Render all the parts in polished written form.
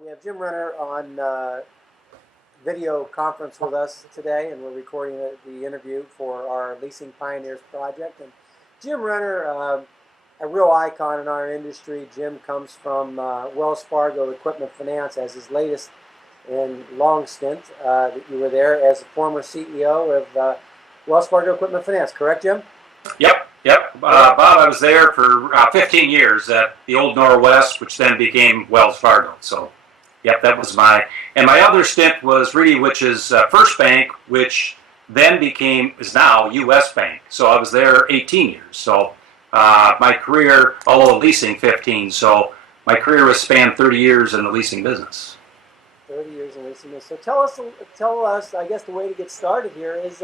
We have Jim Renner on video conference with us today, and we're recording the interview for our Leasing Pioneers project. And Jim Renner, a real icon in our industry. Jim comes from Wells Fargo Equipment Finance as his latest and long stint that you were there as a former CEO of Wells Fargo Equipment Finance. Correct, Jim? Yep. Bob, I was there for 15 years at the old Norwest, which then became Wells Fargo. So, yep, that was my other stint was really, which is First Bank, which then is now U.S. Bank. So I was there 18 years. So my career, although leasing 15, so my career has spanned 30 years in the leasing business. 30 years in leasing business. So tell us, I guess the way to get started here is,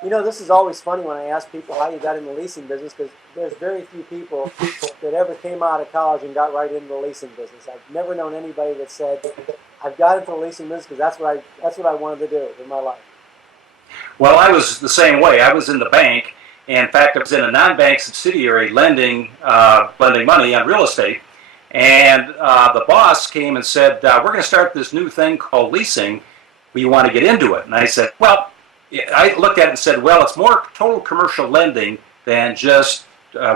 this is always funny when I ask people how you got in the leasing business, because there's very few people that ever came out of college and got right into the leasing business. I've never known anybody that said, I've got into the leasing business because that's what I wanted to do in my life. Well, I was the same way. I was in the bank. And in fact, I was in a non-bank subsidiary lending money on real estate. And the boss came and said, we're going to start this new thing called leasing. Do you want to get into it? And I said, well, I looked at it and said, well, it's more total commercial lending than just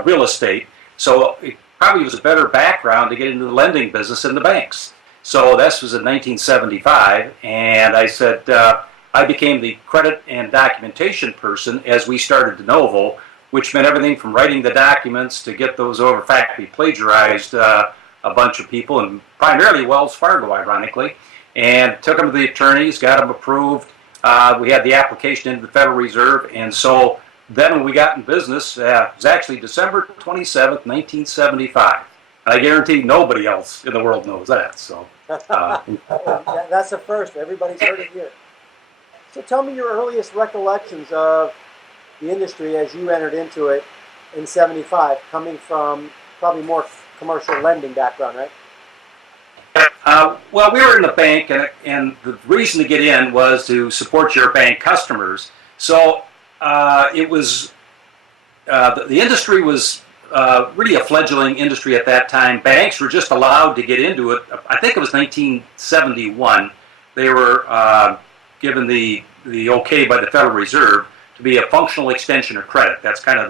real estate. So it probably was a better background to get into the lending business in the banks. So this was in 1975, and I said, I became the credit and documentation person as we started de novo, which meant everything from writing the documents to get those over. In fact, we plagiarized a bunch of people, and primarily Wells Fargo, ironically, and took them to the attorneys, got them approved. We had the application into the Federal Reserve, and so then when we got in business, it was actually December 27th, 1975. I guarantee nobody else in the world knows that. So that's a first. Everybody's heard it here. So tell me your earliest recollections of the industry as you entered into it in 75, coming from probably more commercial lending background, right? Well, we were in the bank, and the reason to get in was to support your bank customers. So it was the industry was really a fledgling industry at that time. Banks were just allowed to get into it. I think it was 1971. They were given the okay by the Federal Reserve to be a functional extension of credit. That's kind of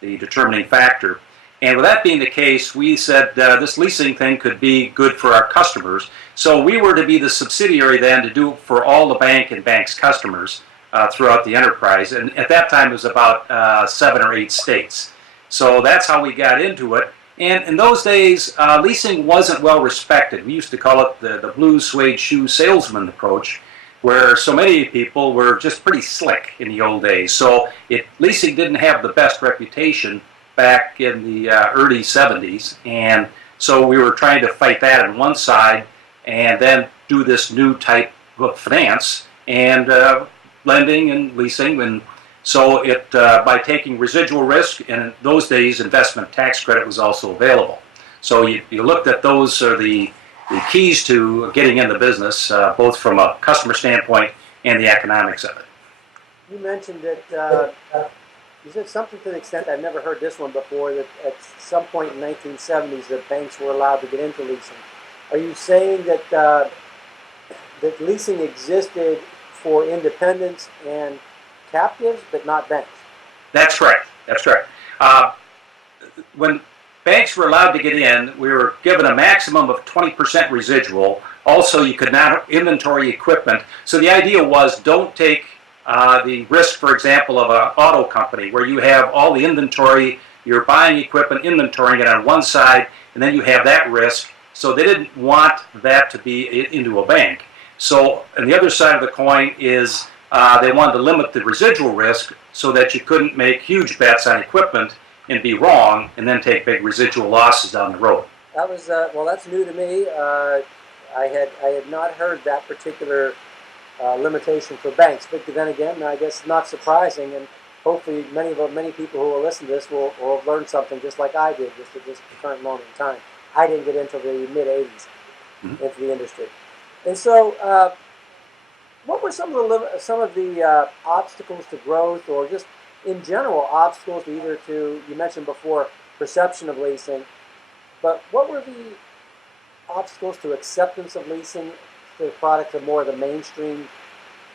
the determining factor. And with that being the case, we said this leasing thing could be good for our customers. So we were to be the subsidiary then to do for all the bank and bank's customers throughout the enterprise. And at that time, it was about 7 or 8 states. So that's how we got into it. And in those days, leasing wasn't well respected. We used to call it the blue suede shoe salesman approach, where so many people were just pretty slick in the old days. So leasing didn't have the best reputation back in the early 70s, and so we were trying to fight that on one side and then do this new type of finance and lending and leasing. And so by taking residual risk, and in those days investment tax credit was also available. So you looked at those are the keys to getting in the business, both from a customer standpoint and the economics of it. You mentioned that you said something to the extent, I've never heard this one before, that at some point in the 1970s the banks were allowed to get into leasing. Are you saying that that leasing existed for independents and captives, but not banks? That's right. When banks were allowed to get in, we were given a maximum of 20% residual. Also, you could not inventory equipment. So the idea was, don't take the risk, for example, of an auto company where you have all the inventory, you're buying equipment, inventorying it on one side, and then you have that risk. So they didn't want that to be into a bank. So, and the other side of the coin is they wanted to limit the residual risk so that you couldn't make huge bets on equipment and be wrong and then take big residual losses down the road. That was, well, that's new to me. I had not heard that particular limitation for banks, but then again, I guess not surprising, and hopefully many people who will listen to this will have learned something just like I did just at this current moment in time. I didn't get into the mid-'80s into the industry, and so what were some of the obstacles to growth, or just in general obstacles you mentioned before perception of leasing, but what were the obstacles to acceptance of leasing the product of more of the mainstream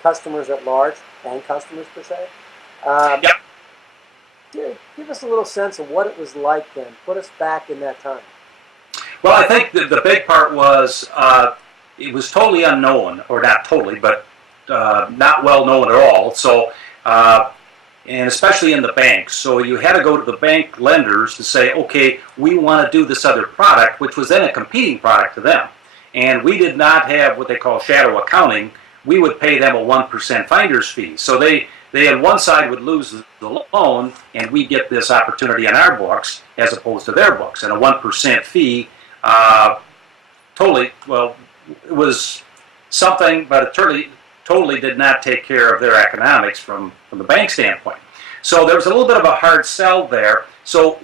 customers at large, bank customers per se? Yep. Give us a little sense of what it was like then. Put us back in that time. Well, I think the big part was it was totally unknown, or not totally, but not well known at all. So, and especially in the banks. So you had to go to the bank lenders to say, okay, we want to do this other product, which was then a competing product to them. And we did not have what they call shadow accounting. We would pay them a 1% finder's fee. So they on one side would lose the loan, and we get this opportunity in our books as opposed to their books. And a 1% fee, well, it was something, but it totally did not take care of their economics from the bank standpoint. So there was a little bit of a hard sell there. So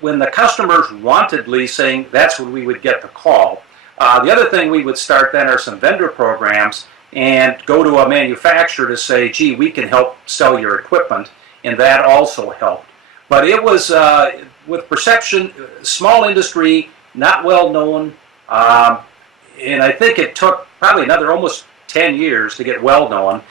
when the customers wanted leasing, that's when we would get the call. The other thing we would start then are some vendor programs and go to a manufacturer to say, gee, we can help sell your equipment, and that also helped. But it was, with perception, small industry, not well known, and I think it took probably another almost 10 years to get well known,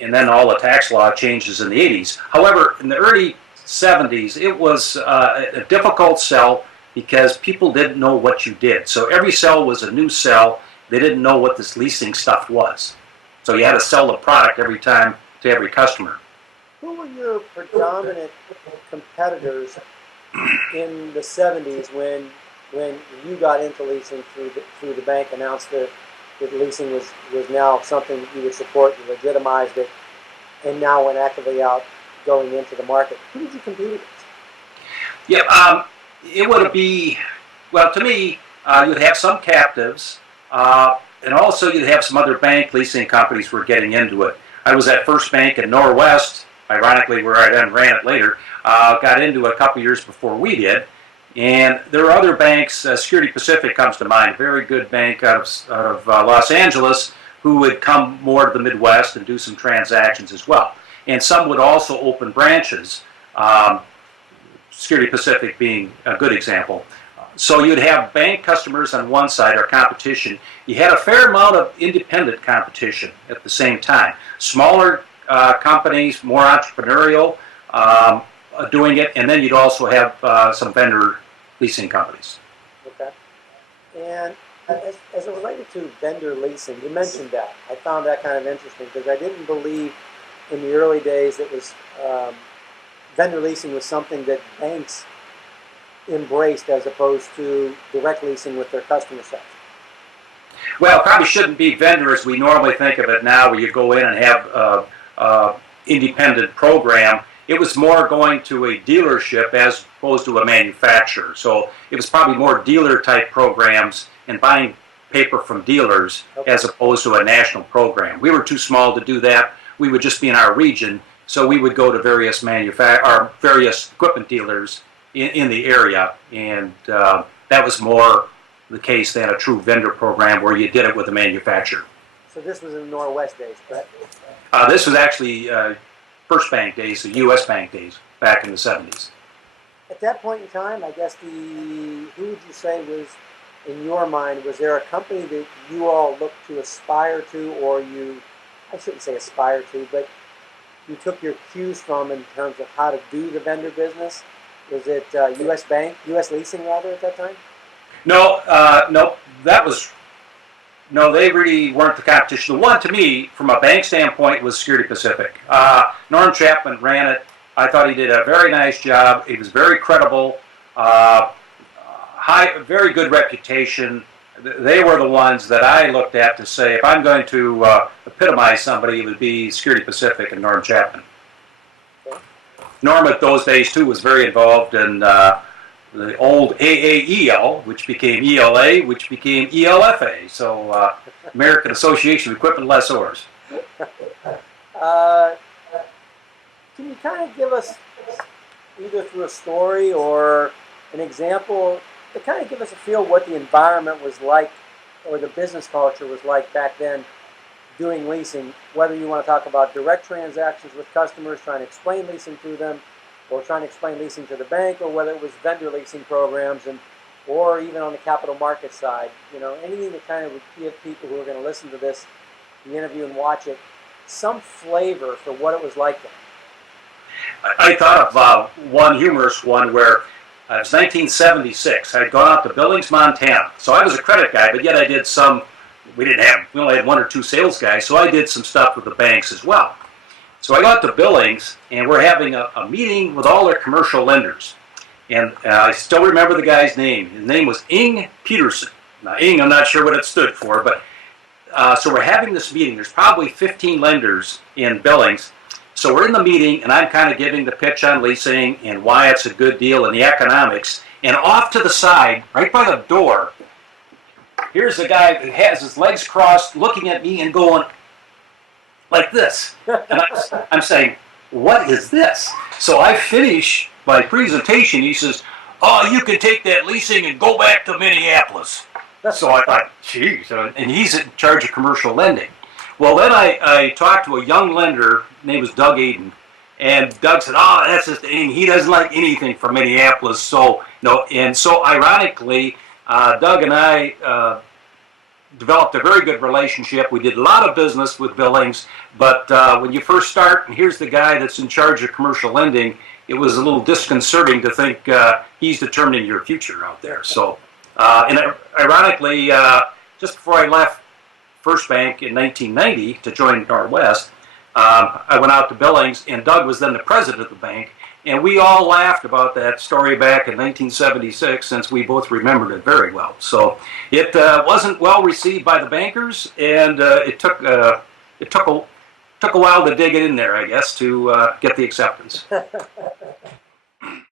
and then all the tax law changes in the 80s. However, in the early 70s, it was a difficult sell because people didn't know what you did. So every sell was a new sell. They didn't know what this leasing stuff was. So you had to sell the product every time to every customer. Who were your predominant competitors in the 70s when you got into leasing through the bank, announced that leasing was now something that you would support, you legitimized it, and now went actively out going into the market? Who did you compete against? Yeah, it would be, well, to me, you'd have some captives, and also you'd have some other bank leasing companies who were getting into it. I was at First Bank in Norwest, ironically, where I then ran it later, got into it a couple years before we did. And there are other banks, Security Pacific comes to mind, a very good bank out of Los Angeles, who would come more to the Midwest and do some transactions as well. And some would also open branches, Security Pacific being a good example. So you'd have bank customers on one side, or competition. You had a fair amount of independent competition at the same time. Smaller companies, more entrepreneurial, doing it, and then you'd also have some vendor leasing companies. Okay. And as it related to vendor leasing, you mentioned that. I found that kind of interesting because I didn't believe in the early days that was vendor leasing was something that banks embraced as opposed to direct leasing with their customer set. Well, it probably shouldn't be vendor as we normally think of it now, where you go in and have independent program. It was more going to a dealership as opposed to a manufacturer. So it was probably more dealer-type programs and buying paper from dealers, okay, as opposed to a national program. We were too small to do that. We would just be in our region, so we would go to various various equipment dealers in the area, and that was more the case than a true vendor program where you did it with a manufacturer. So this was in the Norwest days, correct? This was actually First Bank days, the U.S. Bank days, back in the 70s. At that point in time, I guess who would you say was, in your mind, was there a company that you all looked to aspire to, or I shouldn't say aspire to, but you took your cues from in terms of how to do the vendor business? Was it U.S. Leasing rather at that time? No, no, they really weren't the competition. The one, to me, from a bank standpoint, was Security Pacific. Norm Chapman ran it. I thought he did a very nice job. He was very credible, very good reputation. They were the ones that I looked at to say, if I'm going to epitomize somebody, it would be Security Pacific and Norm Chapman. Okay. Norm at those days, too, was very involved in the old AAEL, which became ELA, which became ELFA, so American Association of Equipment Lessors. Can you kind of give us, either through a story or an example, to kind of give us a feel what the environment was like, or the business culture was like back then doing leasing, whether you want to talk about direct transactions with customers, trying to explain leasing to them, or trying to explain leasing to the bank, or whether it was vendor leasing programs, and or even on the capital market side, anything that kind of would give people who are going to listen to this, the interview and watch it, some flavor for what it was like then? I thought of one humorous one where it was 1976. I had gone out to Billings, Montana. So I was a credit guy, but yet I did some, we only had one or two sales guys, so I did some stuff with the banks as well. So I got to Billings, and we're having a meeting with all their commercial lenders. And I still remember the guy's name. His name was Ing Peterson. Now, Ing, I'm not sure what it stood for, but so we're having this meeting. There's probably 15 lenders in Billings. So we're in the meeting, and I'm kind of giving the pitch on leasing and why it's a good deal and the economics. And off to the side, right by the door, here's the guy who has his legs crossed, looking at me and going like this. And I'm saying, what is this? So I finish my presentation. He says, oh, you can take that leasing and go back to Minneapolis. So I thought, geez. And he's in charge of commercial lending. Well, then I talked to a young lender, his name was Doug Aiden, and Doug said, oh, that's just Ing. He doesn't like anything from Minneapolis. So, and so ironically, Doug and I developed a very good relationship. We did a lot of business with Billings, but when you first start, and here's the guy that's in charge of commercial lending, it was a little disconcerting to think he's determining your future out there. So, and ironically, just before I left First Bank in 1990 to join Northwest, I went out to Billings, and Doug was then the president of the bank, and we all laughed about that story back in 1976, since we both remembered it very well. So it wasn't well received by the bankers, and it took a while to dig it in there, I guess, to get the acceptance.